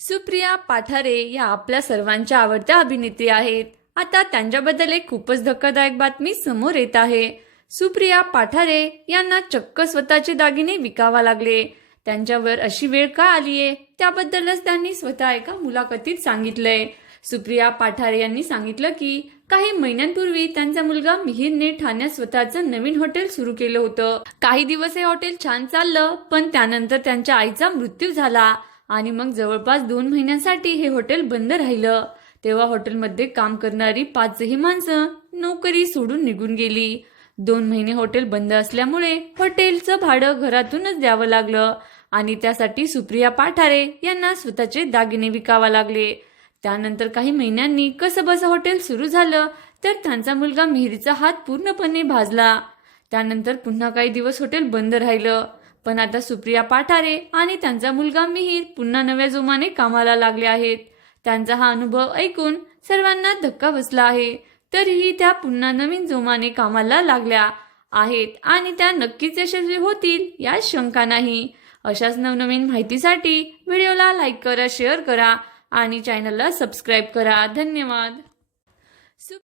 सुप्रिया पाठारे या आपल्या सर्वांच्या आवडत्या अभिनेत्री आहेत. आता त्यांच्याबद्दल एक खूपच धक्कादायक बातमी समोर येत आहे. सुप्रिया पाठारे यांना चक्क स्वतःचे दागिने विकावा लागले. त्यांच्यावर अशी वेळ का आलीये त्याबद्दलच त्यांनी स्वतः एका मुलाखतीत सांगितलंय. सुप्रिया पाठारे यांनी सांगितलं की काही महिन्यांपूर्वी त्यांचा मुलगा मिहिरने ठाण्यात स्वतःचं नवीन हॉटेल सुरू केलं होतं. काही दिवस हे हॉटेल छान चाललं पण त्यानंतर त्यांच्या आईचा मृत्यू झाला. आणि मग जवळपास दोन महिन्यांसाठी हे हॉटेल बंद राहिलं. तेव्हा हॉटेलमध्ये काम करणारी पाचही माणसं नोकरी सोडून निघून गेली. दोन महिने हॉटेल बंद असल्यामुळे हॉटेलचं भाडं घरातूनच द्यावं लागलं आणि त्यासाठी सुप्रिया पाठारे यांना स्वतःचे दागिने विकावा लागले. त्यानंतर काही महिन्यांनी कसं बस हॉटेल सुरू झालं तर त्यांचा मुलगा मिहिरीचा हात पूर्णपणे भाजला. त्यानंतर पुन्हा काही दिवस हॉटेल बंद राहिलं. पण आता सुप्रिया पाठारे आणि त्यांचा मुलगा मिहीर पुन्हा नव्या जोमाने कामाला लागले आहेत. त्यांचा हा अनुभव ऐकून सर्वांना धक्का बसला आहे. तरीही त्या पुन्हा नवीन जोमाने कामाला लागल्या आहेत आणि त्या नक्कीच यशस्वी होतील यात शंका नाही. अशाच नवनवीन माहितीसाठी व्हिडिओला लाईक करा शेअर करा आणि चॅनलला सबस्क्राईब करा. धन्यवाद.